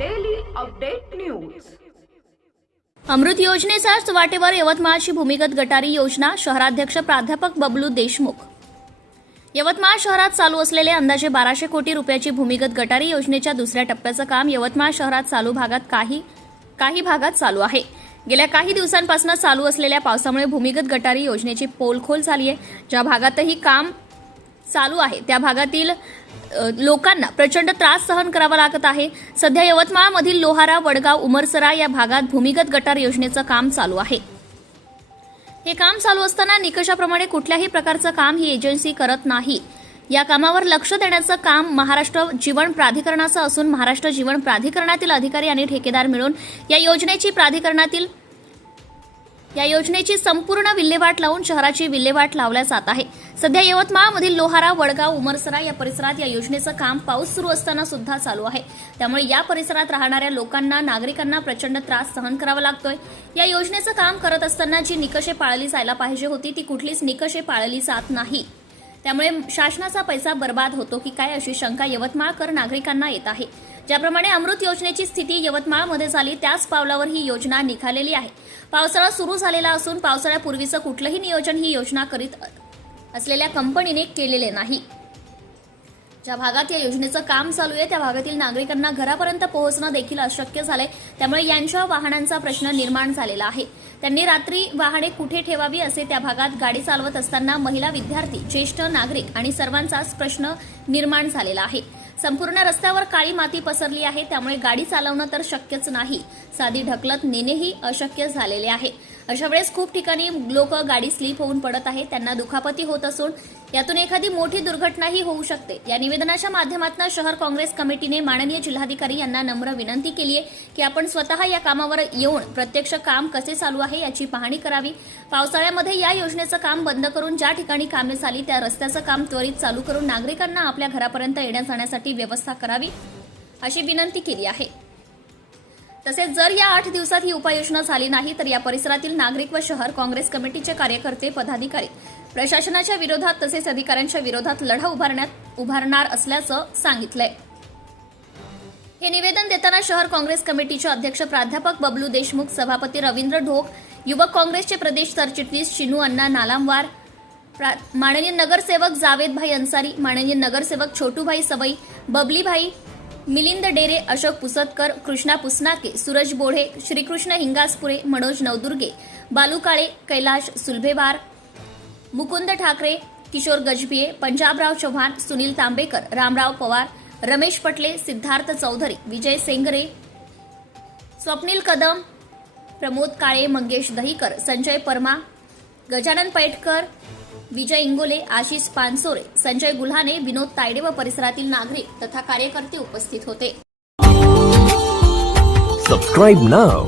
Update news अमृत योजनेचाच वाटेवर यवतमाळची भूमिगत गटारी योजना शहराध्यक्ष प्राध्यापक बबलू देशमुख. यवतमाळ शहरात चालू असलेले अंदाजे बाराशे कोटी रुपयाची भूमिगत गटारी योजनेच्या दुसऱ्या टप्प्याचं काम यवतमाळ शहरात चालू भागात काही काही भागात चालू आहे. गेल्या काही दिवसांपासून चालू असलेल्या पावसामुळे भूमिगत गटारी योजनेची पोलखोल झाली आहे ज्या भागातही काम चालू आहे त्या भागातील लोकांना प्रचंड त्रास सहन करावा लागत आहे. सध्या यवतमाळमधील लोहारा वडगाव उमरसरा या भागात भूमिगत गटार योजनेचं काम चालू आहे. हे काम चालू असताना निकषाप्रमाणे कुठल्याही प्रकारचं काम ही एजन्सी करत नाही. या कामावर लक्ष देण्याचं काम महाराष्ट्र जीवन प्राधिकरणाचं असून महाराष्ट्र जीवन प्राधिकरणातील अधिकारी आणि ठेकेदार मिळून या योजनेची प्राधिकरणातील या योजनेची संपूर्ण विल्हेवाट लावून शहराची विल्हेवाट लावल्या जात आहे. सध्या यवतमाळमधील लोहारा वडगाव उमरसरा या परिसरात या योजनेचं काम पाऊस सुरू असताना सुद्धा चालू आहे. त्यामुळे या परिसरात राहणाऱ्या लोकांना नागरिकांना प्रचंड त्रास सहन करावा लागतोय. या योजनेचं काम करत असताना जी निकषे पाळली जायला पाहिजे होती ती कुठलीच निकषे पाळली जात नाही. त्यामुळे शासनाचा पैसा बर्बाद होतो की काय अशी शंका यवतमाळकर नागरिकांना येत आहे. ज्याप्रमाणे अमृत योजनेची स्थिती यवतमाळमध्ये झाली त्याच पावलावर ही योजना निघालेली आहे. पावसाळा सुरू झालेला असून पावसाळ्यापूर्वीचं कुठलंही नियोजन ही योजना करीत असलेल्या कंपनीने केलेले नाही. ज्या भागात या योजनेचं काम चालू आहे त्या भागातील नागरिकांना घरापर्यंत पोहोचणं देखील अशक्य झालंय. त्यामुळे यांच्या वाहनांचा प्रश्न निर्माण झालेला आहे. त्यांनी रात्री वाहने कुठे ठेवावी असे त्या भागात गाडी चालवत असताना महिला विद्यार्थी ज्येष्ठ नागरिक आणि सर्वांचाच प्रश्न निर्माण झालेला आहे. संपूर्ण रस्त्यावर काळी माती पसरली आहे. त्यामुळे गाडी चालवणं तर शक्यच नाही. साधी ढकलत नेणेही अशक्य झालेले आहे. अशा वेळेस खूप ठिकाणी लोक गाडी स्लीप होऊन पडत आहे त्यांना दुखापती होत असून यातून एखादी मोठी दुर्घटनाही होऊ शकते. या निवेदनाच्या माध्यमातून शहर काँग्रेस कमिटीने माननीय जिल्हाधिकारी यांना नम्र विनंती केली आहे की आपण स्वतः या कामावर येऊन प्रत्यक्ष काम कसे चालू आहे याची पाहणी करावी. पावसाळ्यामध्ये या योजनेचं काम बंद करून ज्या ठिकाणी कामे झाली त्या रस्त्याचं काम त्वरित चालू करून नागरिकांना आपल्या घरापर्यंत येण्या जाण्यासाठी ती व्यवस्था करावी अशी विनंती केली आहे. तसेच जर या आठ दिवसात ही उपाययोजना झाली नाही तर या परिसरातील नागरिक व शहर काँग्रेस कमिटीचे कार्यकर्ते पदाधिकारी प्रशासनाच्या विरोधात तसेच अधिकाऱ्यांच्या विरोधात लढा उभारण्यात उभारणार असल्याचं सांगितलंय. हे निवेदन देताना शहर काँग्रेस कमिटीचे अध्यक्ष प्राध्यापक बबलू देशमुख सभापती रवींद्र ढोक युवक काँग्रेसचे प्रदेश सरचिटणीस शिनू अण्णा नालामवार माननीय नगरसेवक जावेदभाई अन्सारी माननीय नगरसेवक छोटूभाई सवई बबलीभाई मिलिंद डेरे अशोक पुसतकर कृष्णा पुसनाके सूरज बोढे श्रीकृष्ण हिंगासपुरे मनोज नवदुर्गे बालू काळे कैलाश सुलभेवार मुकुंद ठाकरे किशोर गजभिये पंजाबराव चव्हाण सुनील तांबेकर रामराव पवार रमेश पटले सिद्धार्थ चौधरी विजय सेंगरे स्वप्नील कदम प्रमोद काळे मंगेश दहीकर संजय परमा गजानन पैठकर विजय इंगोले आशिष पानसोरे संजय गुल्हाने विनोद तायडे व परिसरातील नागरिक तथा कार्यकर्ते उपस्थित होते. Subscribe now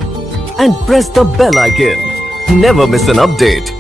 and press the bell icon never miss an update